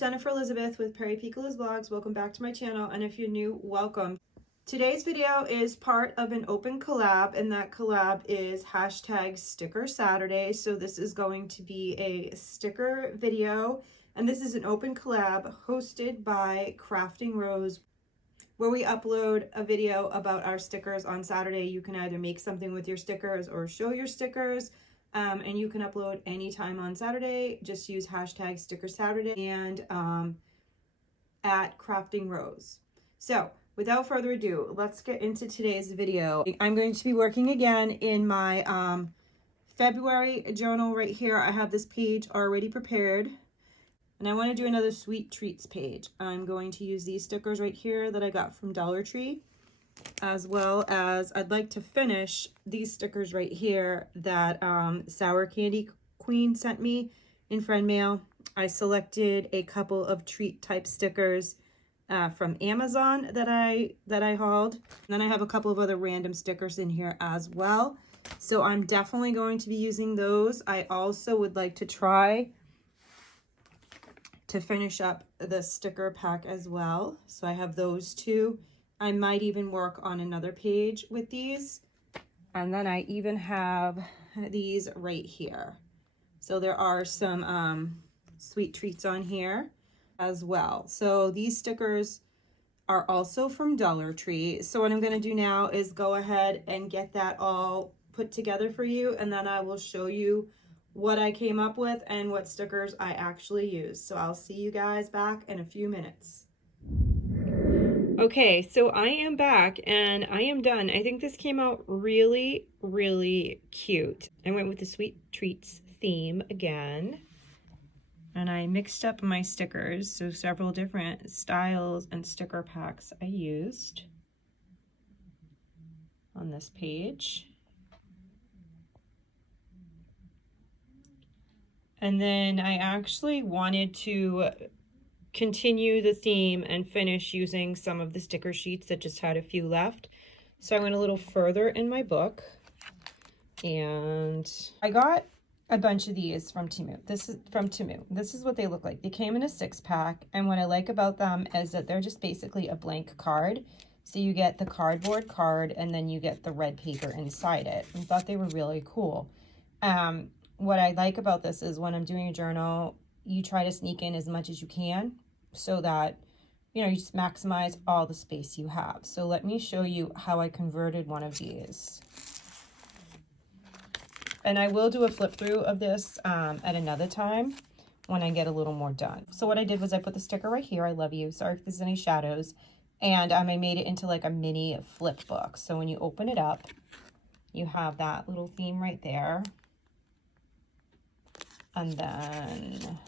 Jennifer Elizabeth with Perry Piccolo's Vlogs. Welcome back to my channel, and if you're new, welcome. Today's video is part of an open collab, and that collab is hashtag Sticker Saturday. So this is going to be a sticker video, and this is an open collab hosted by Crafting Rose, where we upload a video about our stickers on Saturday. You can either make something with your stickers or show your stickers. And you can upload anytime on Saturday. Just use hashtag Sticker Saturday and at Crafting Rose. So without further ado, let's get into today's video. I'm going to be working again in my February journal right here. I have this page already prepared, and I want to do another sweet treats page. I'm going to use these stickers right here that I got from Dollar Tree, as well as I'd like to finish these stickers right here that Sour Candy Queen sent me in friend mail. I selected a couple of treat type stickers from Amazon that I hauled. And then I have a couple of other random stickers in here as well. So I'm definitely going to be using those. I also would like to try to finish up the sticker pack as well. So I have those two. I might even work on another page with these. And then I even have these right here. So there are some sweet treats on here as well. So these stickers are also from Dollar Tree. So what I'm going to do now is go ahead and get that all put together for you. And then I will show you what I came up with and what stickers I actually used. So I'll see you guys back in a few minutes. Okay, so I am back and I am done. I think this came out really, really cute. I went with the sweet treats theme again, and I mixed up my stickers. So several different styles and sticker packs I used on this page. And then I actually wanted to continue the theme and finish using some of the sticker sheets that just had a few left. So I went a little further in my book, and I got a bunch of these from Temu. This is what they look like. They came in a 6-pack, and what I like about them is that they're just basically a blank card. So you get the cardboard card, and then you get the red paper inside it. I thought they were really cool. What I like about this is when I'm doing a journal, you try to sneak in as much as you can so that, you know, you just maximize all the space you have. So let me show you how I converted one of these. And I will do a flip through of this at another time when I get a little more done. So what I did was I put the sticker right here, I love you, sorry if there's any shadows, and I made it into like a mini flip book. So when you open it up, you have that little theme right there. And then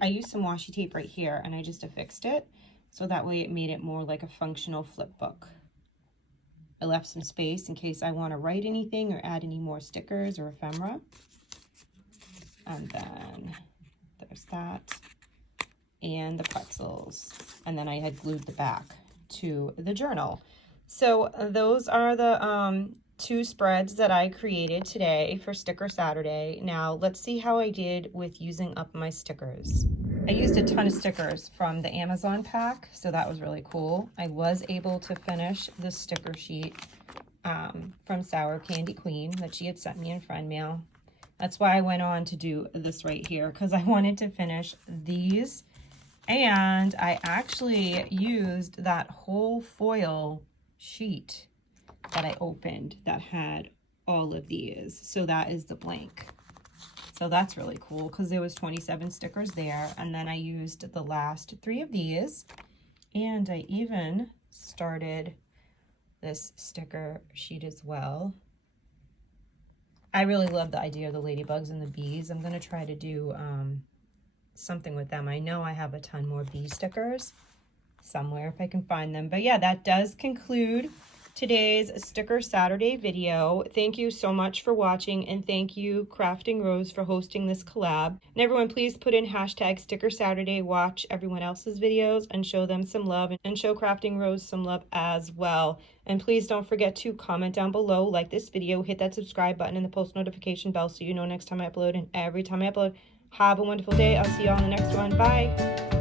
I used some washi tape right here, and I just affixed it so that way it made it more like a functional flip book. I left some space in case I want to write anything or add any more stickers or ephemera. And then there's that, and the pretzels. And then I had glued the back to the journal. So those are the 2 spreads that I created today for Sticker Saturday. Now let's see how I did with using up my stickers. I used a ton of stickers from the Amazon pack, so that was really cool. I was able to finish the sticker sheet from Sour Candy Queen that she had sent me in friend mail. That's why I went on to do this right here, because I wanted to finish these, and I actually used that whole foil sheet that I opened that had all of these. So that is the blank. So that's really cool because there was 27 stickers there. And then I used the last 3 of these, and I even started this sticker sheet as well. I really love the idea of the ladybugs and the bees. I'm going to try to do something with them. I know I have a ton more bee stickers somewhere if I can find them. But yeah, that does conclude today's Sticker Saturday video. Thank you so much for watching, and thank you Crafting Rose for hosting this collab. And everyone, please put in hashtag Sticker Saturday, watch everyone else's videos and show them some love, and show Crafting Rose some love as well. And please don't forget to comment down below, like this video, hit that subscribe button and the post notification bell so you know next time I upload, and every time I upload Have a wonderful day. I'll see you all in the next one. Bye.